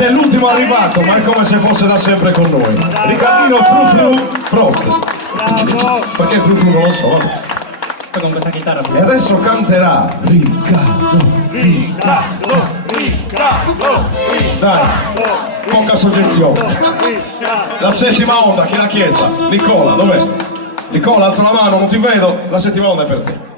che è l'ultimo arrivato, ma è come se fosse da sempre con noi. Riccardino Frufru Prost. Bravo! Perché Frufru non lo so. Poi con questa chitarra. E adesso canterà Riccardo. Dai, poca soggezione. La settima onda, chi l'ha chiesta? Nicola, dov'è? Nicola, alza la mano, non ti vedo. La settima onda è per te.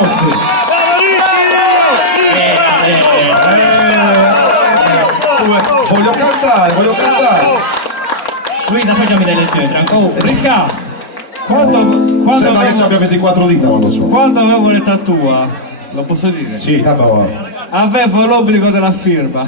nostri. Voglio cantare. Luisa, facciami delle lezioni, tranquillo. Ricca, quando Sembra che avevo, abbia 24 dita, non lo so. quando avevo l'età tua, lo posso dire? Sì, tanto Avevo l'obbligo della firma.